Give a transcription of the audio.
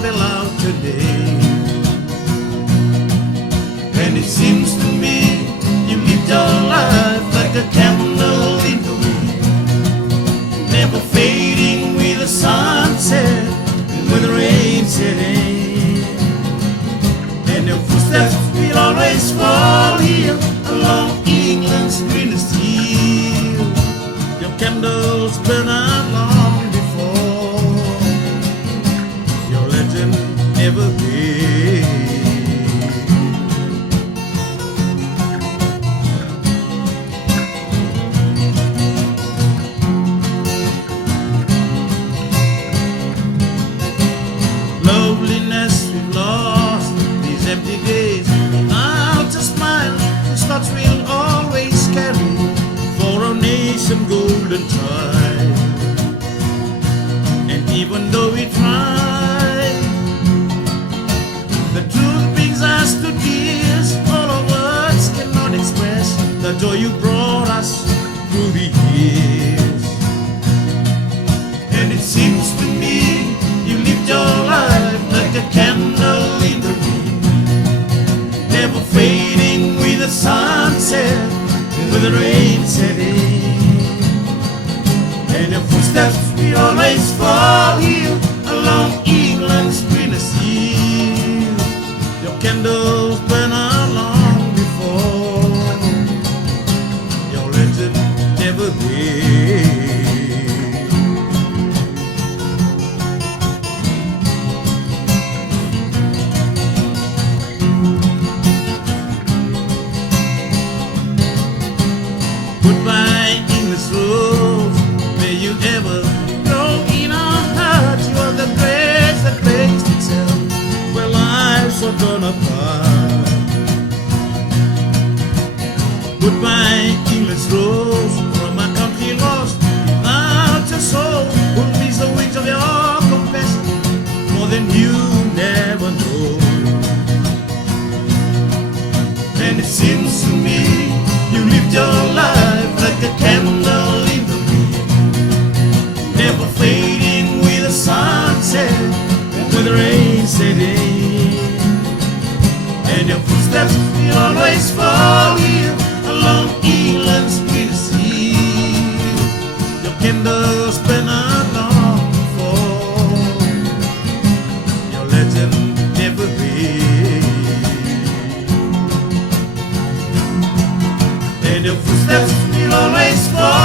spell out your name. And it seems to me you lived your life like a candle in the wind, never fading with the sunset and with the rain setting. And your footsteps will always fall here along England's greenest hill. Your candles burn out long before your legend never fades. Loneliness we've lost, these empty days without a smile. These thoughts we'll always carry for our nation golden tide. And even though we try, the truth brings us to tears. All our words cannot express the joy you brought us through the years. And it seems to me you lived your life like a candle in the wind, never fading with the sunset and with the rain setting. And your footsteps will always fall here along England's greenest hill. Your candles burn out long before your legend never fades. Goodbye, English rose. May you ever grow in our hearts. You are the grace that makes itself where lives are torn apart. Goodbye, English rose. From a country lost without your soul, who needs the wings of your compassion more than you never know. And it seems to me you lived your life like a candle in the wind, never fading with the sunset and with the rain setting. And your footsteps will always fall here along England's greenest hill. Your candles burn out long before your legend never fades. And your footsteps will always fall